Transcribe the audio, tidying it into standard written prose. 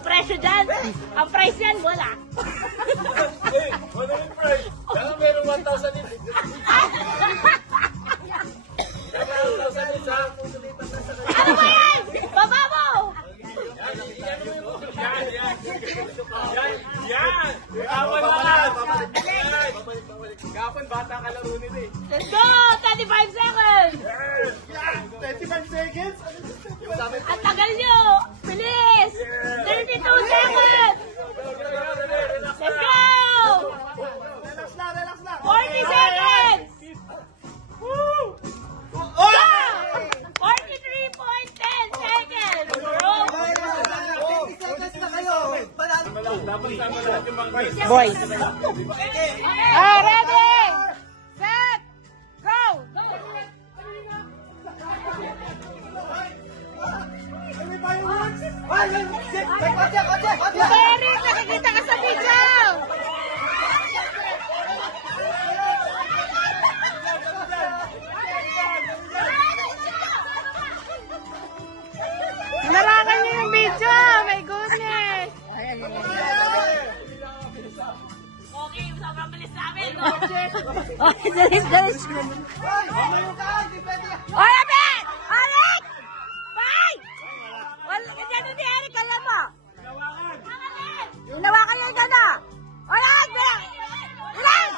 presyo dyan. Ang price yan, wala. Ano yung price? Kaya meron 1,000 din. Kaya 1,000 din sa... Ano ba yan? Baba mo! Yan! Kapon lahat! Kapon, bata ka laro nito eh. Let's go! 35 seconds! 25 seconds? Ang tagal nyo! Bilis! 32 seconds! Let's go! Relax na, relax na! 40 seconds! Woo! Go! 43.10 seconds! Bro! Dapat sama lahat yung mga guys. Boys. Ah, ready! Set! Go! Eric, nakikita ka sa video! Narangan niyo yung video! My goodness! Okay, sobrang bilis namin. Okay, dalis. Oy, Abe! Eric! Bye! Wala ka dyan ni Eric, alam mo? Ginawa kayo dyan na! Oy, Eric! Ilan?